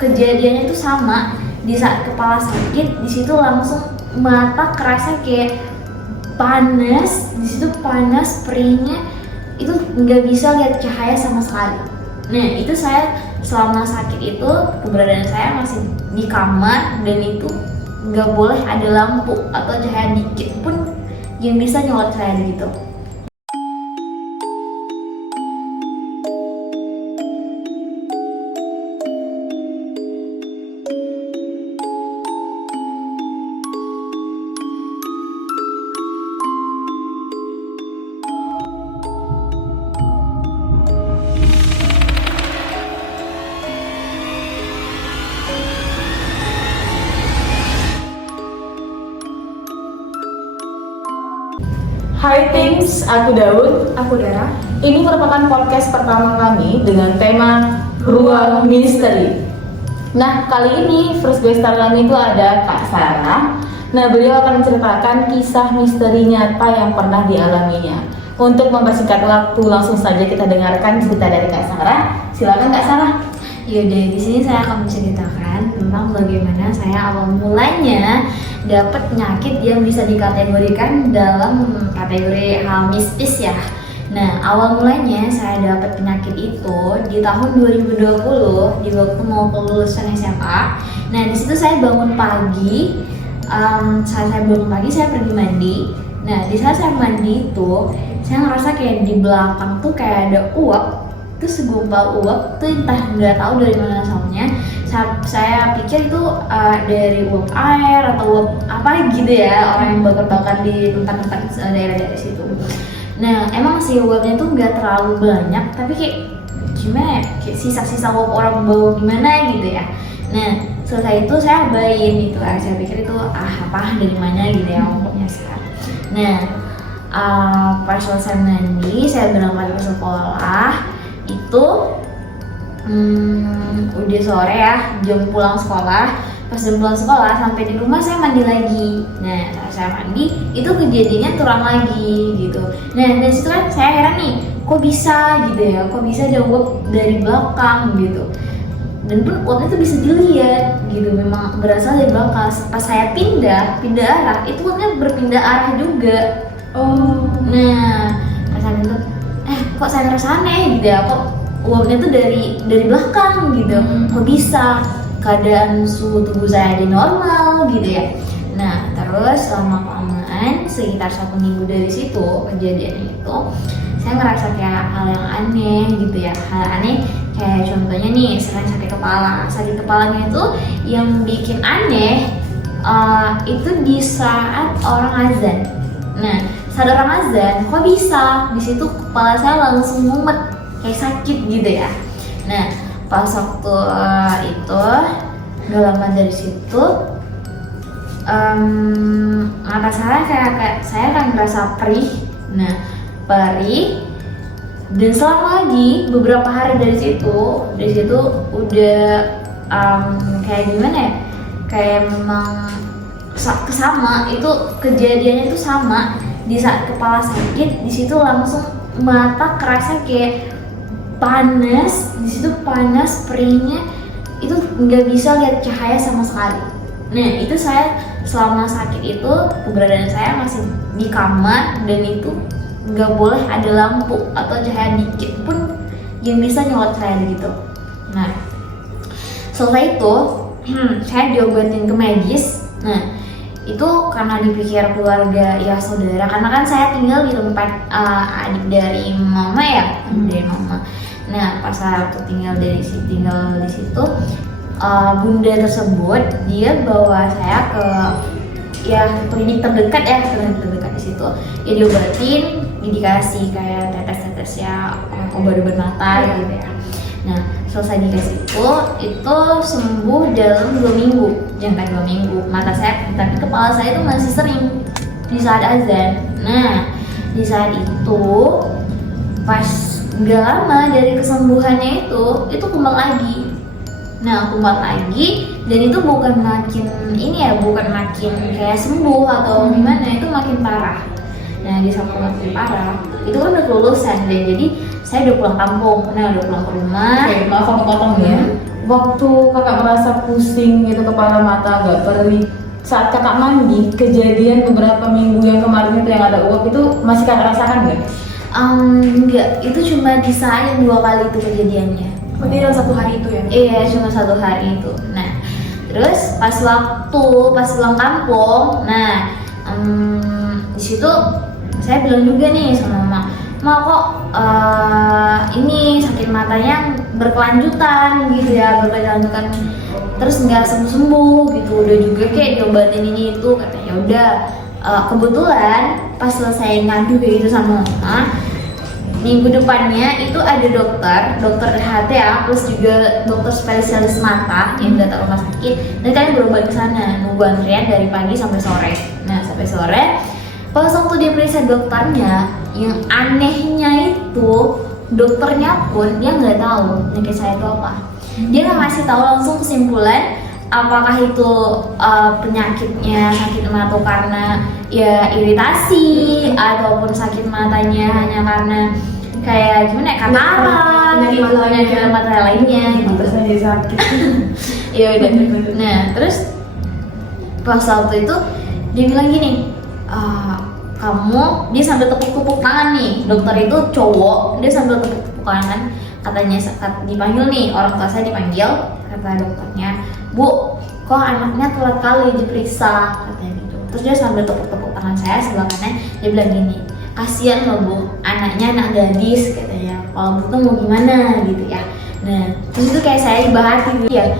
kejadiannya itu sama. Di saat kepala sakit, di situ langsung mata kerasa kayak panas, di situ panas perihnya, itu nggak bisa lihat cahaya sama sekali. Nah itu saya selama sakit itu keberadaan saya masih di kamar, dan itu nggak boleh ada lampu atau cahaya dikit pun yang bisa nyolot saya gitu. Hai Things, aku Daud. Aku Dara. Ini merupakan podcast pertama kami dengan tema Ruang Misteri. Nah, kali ini first guestar kami itu ada Kak Sarah. Nah, beliau akan menceritakan kisah misteri nyata yang pernah dialaminya. Untuk mempersingkat waktu, langsung saja kita dengarkan cerita dari Kak Sarah. Silakan Kak Sarah. Yaudah, di sini saya akan menceritakan tentang bagaimana saya awal mulanya dapat penyakit yang bisa dikategorikan dalam kategori hal mistis ya. Nah, awal mulanya saya dapat penyakit itu di tahun 2020 di waktu mau kelulusan SMA. Nah, di situ saya bangun pagi. Saat saya bangun pagi, saya pergi mandi. Nah, di saat saya mandi itu, saya ngerasa kayak di belakang tuh kayak ada uap. Itu segumpal uap tuh, entah nggak tahu dari mana asalnya. Saya pikir itu dari uap air atau uap apa gitu ya, orang yang bakar-bakar di tempat-tempat daerah-daerah situ. Nah emang sih uapnya tuh nggak terlalu banyak, tapi kayak gimana ya, kayak sisa-sisa uap orang bau gimana gitu ya. Nah selesai itu saya abain itu, saya pikir itu apa dari mana gitu ya uapnya sekarang. Nah pas selesai mandi, saya berangkat ke sekolah itu. Udah sore ya, jam pulang sekolah. Pas jam pulang sekolah sampai di rumah saya mandi lagi. Nah setelah saya mandi itu kejadiannya turun lagi gitu. Nah dari situ kan saya heran nih, kok bisa gitu ya, kok bisa ada uap dari belakang gitu. Dan pun uapnya tuh bisa dilihat gitu, memang berasal dari belakang. Pas saya pindah arah, itu uapnya berpindah arah juga. Nah pas saya itu kok saya ngerasa aneh gitu ya, kok uapnya tuh dari belakang gitu. Kok bisa, keadaan suhu tubuh saya di normal gitu ya. Nah terus selama kelamaan sekitar 1 minggu dari situ kejadian itu, saya ngerasa kayak hal yang aneh gitu ya. Hal aneh kayak contohnya nih, sering sakit kepalanya itu yang bikin aneh itu di saat orang azan. Nah saat orang azan kok bisa di situ kepala saya langsung mumet kayak sakit gitu ya. Nah pas waktu itu gak lama dari situ mata saya kayak saya kan merasa perih. Nah perih, dan selang lagi beberapa hari dari situ udah kayak gimana ya, kayak memang kesama itu kejadiannya itu sama. Di saat kepala sakit, di situ langsung mata kerasa kayak panas, di situ panas perihnya, itu nggak bisa lihat cahaya sama sekali. Nah itu saya selama sakit itu keberadaan saya masih di kamar, dan itu nggak boleh ada lampu atau cahaya dikit pun yang bisa nyolot saya gitu. Nah setelah itu saya diobatin ke medis. Nah itu karena dipikir keluarga ya saudara, karena kan saya tinggal di tempat adik dari mama ya, dari mama. Nah pas saya waktu tinggal di situ, bunda tersebut dia bawa saya ke klinik terdekat di situ. Ya diobatin, dikasih kayak tetes ya, obat-obat mata gitu ya. Nah selesai dikasih itu sembuh dalam 2 minggu, jangka 2 minggu. Mata saya, tapi kepala saya itu masih sering di saat azan. Nah di saat itu pas gak lama dari kesembuhannya itu kumat lagi. Nah kumat lagi, dan itu bukan makin kayak sembuh atau gimana, itu makin parah. Nah di saat makin parah itu kan udah kelulusan, dan jadi saya udah pulang kampung. Nah udah pulang ke rumah. Maaf aku potong ya. waktu kakak merasa pusing gitu, kepala mata agak perih, saat kakak mandi, kejadian beberapa minggu yang kemarin itu yang ada uap itu masih kakak rasakan nggak? Enggak, itu cuma di saat yang 2 kali itu kejadiannya. Berarti dalam 1 hari itu ya? Iya, cuma 1 hari itu. Nah, terus pas pulang kampung, nah di situ saya bilang juga nih sama mama, "Ma, kok ini sakit matanya berkelanjutan gitu ya, berkelanjutan terus nggak sembuh gitu, udah juga kayak diobatin ini itu," katanya. Ya udah, kebetulan pas selesai ngadu kayak gitu sama mama, minggu depannya itu ada dokter HTA plus juga dokter spesialis mata yang datang rumah sakit, dan kalian berobat ke sana, nunggu antrian dari pagi sampai sore. Nah, sampai sore pas waktu dia periksa dokternya, yang anehnya itu dokternya pun dia nggak tahu penyakit saya itu apa. Dia nggak ngasih tahu langsung kesimpulan apakah itu penyakitnya sakit mata karena ya iritasi, ataupun sakit matanya hanya karena kayak gimana ya, katarak gitu, penyakit mata lainnya gitu. Terus jadi sakit. Ya udah. Nah, terus pas waktu itu dia bilang gini, dia sambil tepuk-tepuk tangan nih, dokter itu cowok, dia sambil tepuk-tepuk tangan, katanya dipanggil nih, orang tua saya dipanggil, kata dokternya, "Bu, kok anaknya telat kali diperiksa," katanya gitu. Terus dia sambil tepuk-tepuk tangan saya sebelah kanan, dia bilang gini, "Kasian loh Bu, anaknya anak gadis," katanya, "kalau butuh mau gimana," gitu ya. Nah, terus itu kayak saya iba hati gitu ya,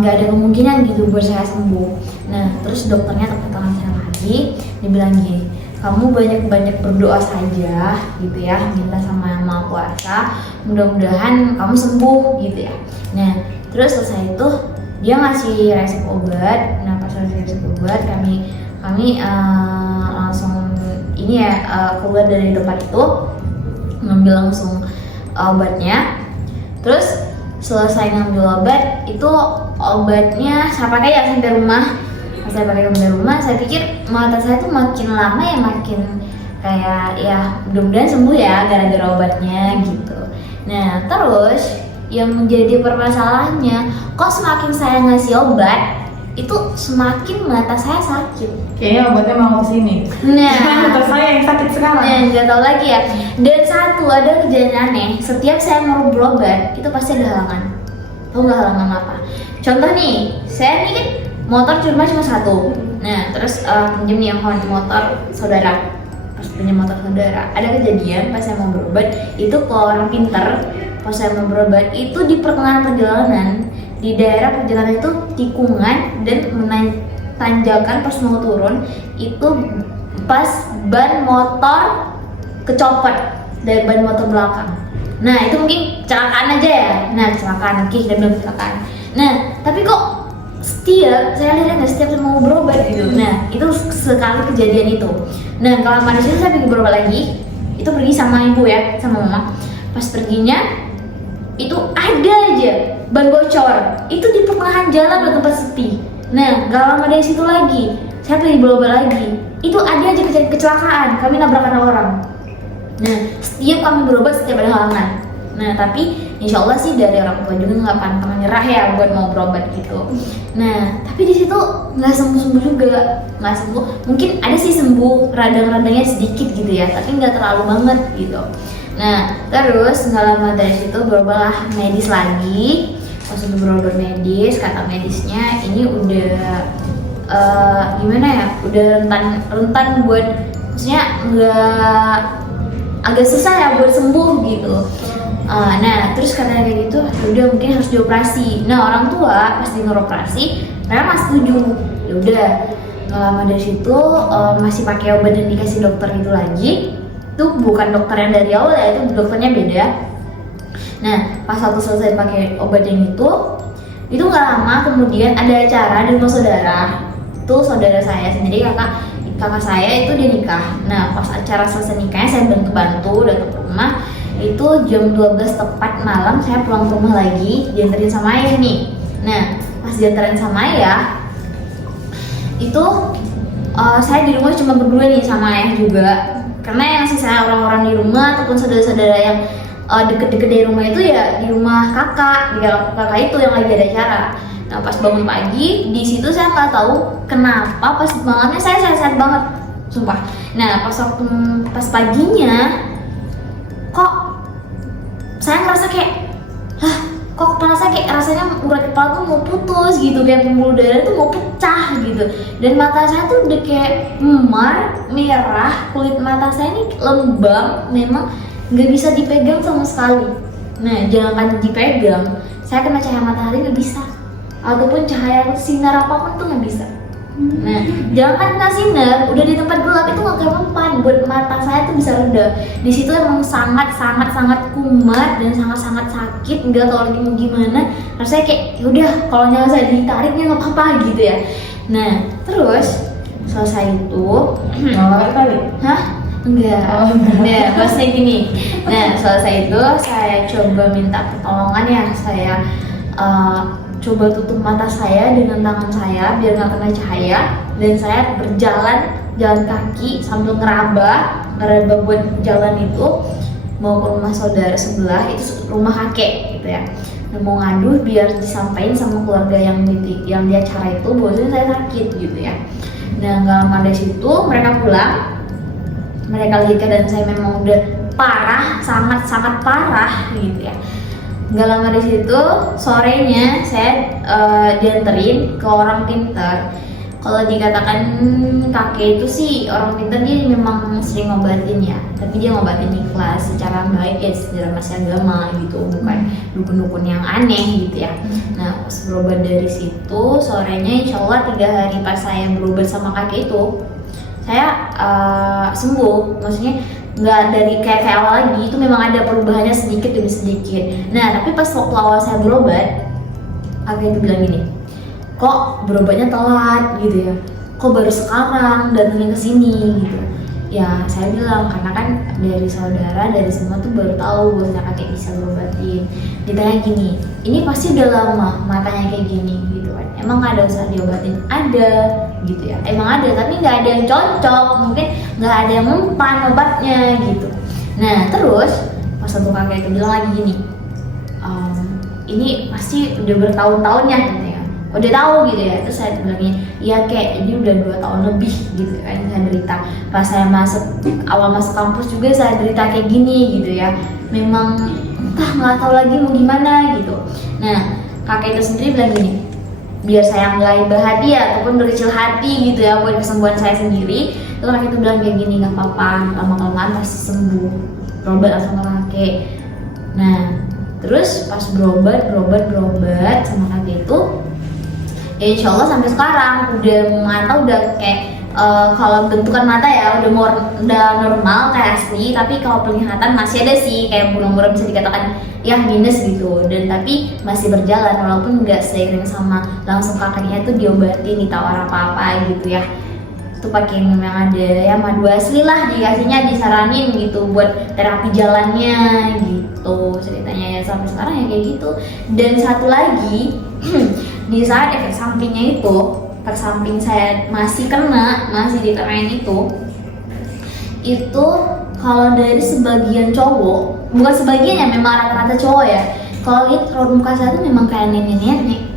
nggak ada kemungkinan gitu buat saya sembuh. Nah, terus dokternya tepuk tangan saya lagi, dia bilang gini, "Kamu banyak-banyak berdoa saja gitu ya, minta sama Yang Maha Kuasa, mudah-mudahan kamu sembuh," gitu ya. Nah, terus selesai itu dia ngasih resep obat. Nah, pas ngasih resep obat, kami langsung ini ya, keluar dari tempat itu, ngambil langsung obatnya. Terus selesai ngambil obat itu, obatnya saya pakai ya sampai rumah. Saya pikir mata saya tuh makin lama ya makin kayak ya mudah-mudahan sembuh ya gara-gara obatnya gitu. Nah, terus yang menjadi permasalahannya, kok semakin saya ngasih obat itu semakin mata saya sakit. Kayaknya obatnya mau kesini. Nah, Mata saya yang sakit sekarang. Nah, nggak tahu lagi ya. Dan satu ada kejadian aneh, setiap saya mau berobat itu pasti ada halangan. Tahu nggak halangan apa? Contoh nih, saya nih kan motor cuma 1. Nah, terus pinjam nih yang Honda motor saudara. Pas pinjam motor saudara, ada kejadian pas saya mau berobat itu, kalau orang pinter, pas saya mau berobat itu di pertengahan perjalanan, di daerah perjalanan itu tikungan dan tanjakan pas mau turun itu pas ban motor kecopot dari ban motor belakang. Nah, itu mungkin kecelakaan aja ya. Nah, kecelakaan, oke, kita bilang kecelakaan. Nah, tapi kok saya lihat nggak setiap saya mau berobat gitu. Nah, itu sekali kejadian itu. Nah, kalau manusia saya pergi berobat lagi, itu pergi sama ibu ya, sama mama. Pas perginya itu ada aja ban bocor. Itu di pertengahan jalan udah tempat sepi. Nah, gak lama dari situ lagi, saya pergi berobat lagi. Itu ada aja kecelakaan, kami nabrakan orang. Nah, setiap kami berobat setiap ada halangan. Nah, tapi insya Allah sih dari orang tua juga nggak pantang nyerah ya buat mau berobat gitu. Nah, tapi di situ nggak sembuh juga, nggak sembuh. Mungkin ada sih sembuh, radang-radangnya sedikit gitu ya, tapi nggak terlalu banget gitu. Nah, terus nggak lama dari situ berobatlah medis lagi. Pas udah berobat medis, kata medisnya ini udah gimana ya, udah rentan buat, maksudnya nggak, agak susah ya buat sembuh gitu. Nah, terus katanya kayak gitu, udah mungkin harus dioperasi. Nah, orang tua pas di operasi, mereka nggak setuju. Ya udah, nggak lama dari situ masih pakai obat yang dikasih dokter itu lagi. Itu bukan dokter yang dari awal ya, itu dokternya beda. Nah, pas waktu selesai pakai obat yang itu nggak lama kemudian ada acara di rumah saudara. Itu saudara saya sendiri, kakak saya itu dia nikah. Nah, pas acara selesai nikahnya saya bantu datang ke rumah. Itu jam 12 tepat malam saya pulang ke rumah lagi, dianterin sama ayah nih. Nah, pas dianterin sama ayah itu saya di rumah cuma berdua nih sama ayah juga, karena yang sisa orang-orang di rumah ataupun saudara-saudara yang deket-deket dari rumah itu ya di rumah kakak, itu yang lagi ada acara. Nah pas bangun pagi di situ saya nggak tahu kenapa pas bangunnya saya sehat banget, sumpah. Nah pas paginya kok saya ngerasa kayak, kok kepala saya kayak rasanya urat kepala tuh mau putus gitu, kayak pembuluh darah tuh mau pecah gitu, dan mata saya tuh udah kayak memar, merah, kulit mata saya ini lembab, memang nggak bisa dipegang sama sekali. Nah jangankan dipegang, saya kena cahaya matahari nggak bisa, ataupun cahaya sinar apapun tuh nggak bisa. Nah, jangan kena sinar, udah di tempat gelap itu nggak mempan buat mata saya tuh bisa reda. Di situ emang sangat kumat dan sangat sakit, nggak tahu lagi mau gimana. Rasanya kayak yaudah kalau nggak usah ditariknya nggak apa-apa gitu ya. Nah, terus selesai itu, kali? hah? Enggak. Nah, maksudnya gini. Nah, selesai itu saya coba minta pertolongan ya, saya coba tutup mata saya dengan tangan saya biar nggak kena cahaya, dan saya jalan kaki sambil ngeraba buat jalan itu mau ke rumah saudara sebelah, itu rumah kakek gitu ya. Dan mau ngadu biar disampaikan sama keluarga yang di acara itu bahwasanya saya sakit gitu ya. Nah nggak lama dari situ mereka pulang, mereka lihat keadaan saya memang udah parah, sangat parah gitu ya. Gak lama di situ sorenya saya dianterin ke orang pintar. Kalau dikatakan kakek itu sih orang pintar, dia memang sering ngobatin ya, tapi dia ngobatin ikhlas secara baik ya, secara masih agama gitu, bukan dukun-dukun yang aneh gitu ya. Nah pas berobat dari situ sorenya, insya Allah 3 hari pas saya berobat sama kakek itu saya sembuh, maksudnya nggak dari kayak awal lagi, itu memang ada perubahannya sedikit demi sedikit. Nah tapi pas waktu awal saya berobat, kakek itu bilang gini, kok berobatnya telat gitu ya, kok baru sekarang datangin ke sini gitu. Ya saya bilang karena kan dari saudara dari semua tuh baru tahu bahwa kakek bisa berobatin. Ditanya gini, ini pasti udah lama matanya kayak gini gitu kan, emang nggak ada usaha diobatin? Ada gitu ya, emang ada, tapi nggak ada yang cocok, mungkin nggak ada yang mempan obatnya gitu. Nah terus pas satu kakek itu bilang lagi gini, ini pasti udah bertahun-tahun ya gitu ya, udah tahu gitu ya. Terus saya bilangnya, iya kayak ini udah 2 tahun lebih gitu kan saya derita. Pas saya awal masuk kampus juga saya derita kayak gini gitu ya, memang entah nggak tahu lagi mau gimana gitu. Nah kakek itu sendiri bilang gini, biar saya nggak iba hati ya, ataupun berkecil hati gitu ya buat kesembuhan saya sendiri. Terus kakek itu bilang kayak gini, nggak apa-apa, lama-kelamaan pasti sembuh, berobat sama kakek. Nah terus pas berobat sama kakek itu, ya insya Allah sampai sekarang udah mata udah kayak kalau bentukan mata ya udah normal kayak asli, tapi kalau penglihatan masih ada sih kayak buram-buram, bisa dikatakan ya minus gitu, dan tapi masih berjalan walaupun nggak seiring sama langsung kakaknya itu diobatin, ditawar apa-apa gitu ya. Itu pakai memang ada ya madu asli lah dikasihnya, disaranin gitu buat terapi jalannya gitu ceritanya ya, sampai sekarang ya kayak gitu. Dan satu lagi di saat efek sampingnya itu, tersamping saya masih dikenain itu kalau dari sebagian cowok, bukan sebagian ya, memang rata-rata cowok ya, kalau lihat raut muka saya tuh memang kayak nenek-nenek.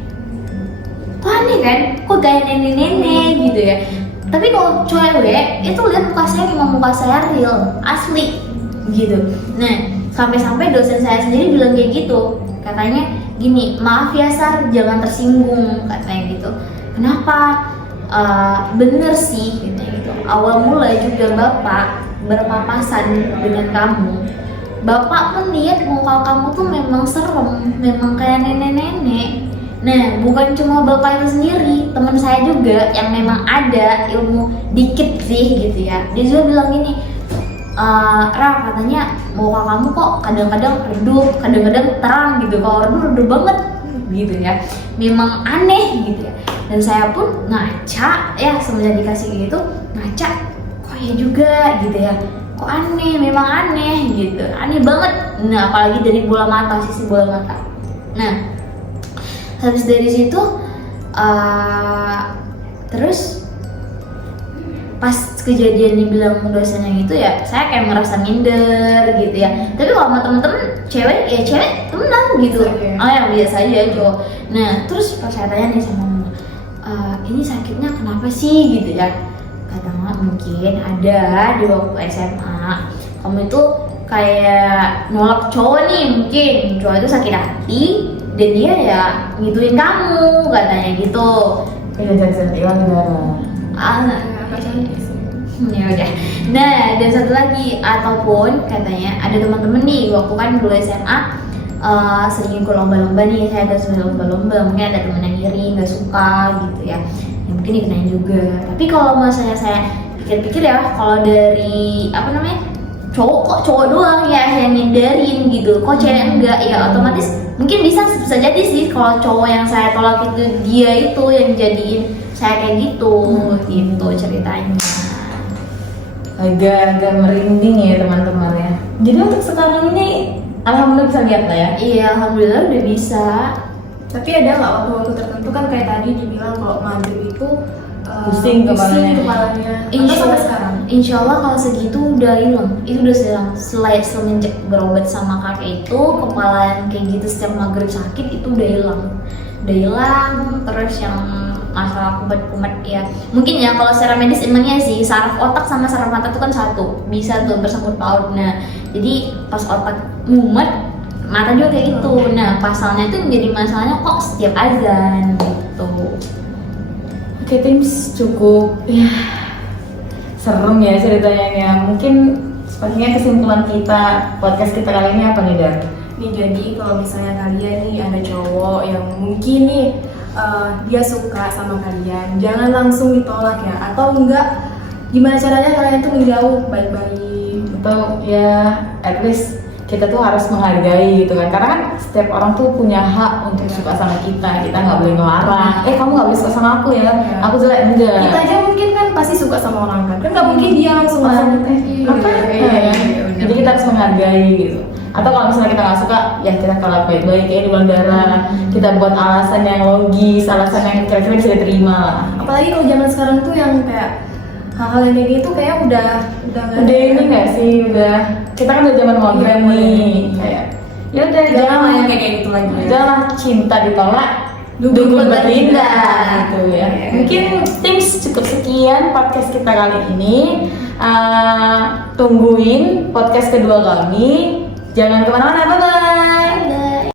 Kok aneh kan, kok kayak nenek-nenek gitu ya. Tapi kalau cewek itu lihat muka saya memang muka saya real, asli gitu. Nah sampai-sampai dosen saya sendiri bilang kayak gitu, katanya gini, maaf ya Sar, jangan tersinggung katanya gitu. Kenapa? Bener sih katanya gitu. Awal mula juga Bapak berpapasan dengan kamu, Bapak pun lihat muka kamu tuh memang serem, memang kayak nenek-nenek. Nah bukan cuma Bapak itu sendiri, teman saya juga yang memang ada ilmu dikit sih gitu ya, dia juga bilang gini, Ra katanya muka kamu kok kadang-kadang redup, kadang-kadang terang gitu, kalau redup banget gitu ya, memang aneh gitu ya. Dan saya pun ngaca ya, semenjak dikasih gitu ngaca, kok ya juga gitu ya, kok aneh, memang aneh gitu, aneh banget. Nah apalagi dari bola mata, sisi bola mata. Nah habis dari situ terus pas kejadian dibilang dosen yang itu ya saya kayak merasa minder gitu ya. Tapi kalau sama temen-temen cewek ya cewek temenan gitu. Oh yang biasa aja cowok. Nah terus pas saya tanya nih sama mama, ini sakitnya kenapa sih gitu ya? Kata mama mungkin ada di waktu SMA kamu itu kayak nolak cowok nih, mungkin cowok itu sakit hati dan dia ya ngituin kamu katanya gitu. Ini jadi hilang darah. Agak cantik sih. Ya udah. Nah dan satu lagi, ataupun katanya ada teman-teman nih waktu kan dulu SMA sering ikut lomba-lomba nih, saya ada sering lomba-lomba, mungkin ada temen yang iri nggak suka gitu ya, mungkin dikenain juga. Tapi kalau misalnya saya pikir-pikir ya, kalau dari apa namanya cowok kok cowok doang ya yang ngindarin gitu, kok cewek enggak ya, otomatis mungkin bisa jadi sih kalau cowok yang saya tolak itu dia itu yang jadiin saya kayak gitu gitu ceritanya. Agak merinding ya teman-teman ya. Jadi untuk sekarang ini alhamdulillah bisa lihat lah ya. Iya alhamdulillah udah bisa. Tapi ada nggak waktu-waktu tertentu kan kayak tadi dibilang kalau maghrib itu Pusing kepalanya. Atau sampai sekarang? Insya Allah kalau segitu udah hilang. Itu udah hilang. Semenjak berobat sama kakek itu, kepala yang kayak gitu setiap maghrib sakit itu udah hilang. Udah hilang. Terus yang masalah kumat-kumat ya, mungkin ya kalau secara medis emangnya sih saraf otak sama saraf mata itu kan satu, bisa tuh bersangkut paut. Nah jadi pas otak mumet, mata juga kayak gitu. Nah pasalnya itu menjadi masalahnya kok setiap azan gitu. Oke Tims, cukup ya serem ya ceritanya ya. Mungkin sepertinya kesimpulan kita podcast kita kali ini apa nih Dar? Nih jadi kalau misalnya kalian nih ada cowok yang mungkin nih dia suka sama kalian, jangan langsung ditolak ya. Atau enggak, gimana caranya kalian tuh menjauh baik-baik. Atau ya at least kita tuh harus menghargai gitu kan, karena kan setiap orang tuh punya hak untuk suka sama kita nggak boleh ngelarang, kamu nggak boleh suka sama aku ya, aku jelek, enggak. Kita aja mungkin kan pasti suka sama orang kan nggak mungkin dia langsung apa ya, jadi kita harus menghargai gitu. Atau kalau misalnya kita nggak suka, ya kita tolak baik-baik kayak di bandara, kita buat alasan yang logis, alasan yang kira-kira bisa diterima lah. Apalagi kalau zaman sekarang tuh yang kayak hal-hal yang kayak gitu kayak udah ini nggak sih, udah kita kan udah zaman modern nih, kayak ya udah jangan lah yang kayak gitu lagi. Jangan cinta ditolak, dukun berpindah gitu ya. Mungkin Tims cukup sekian podcast kita kali ini. Tungguin podcast kedua kami. Jangan kemana-mana, bye-bye.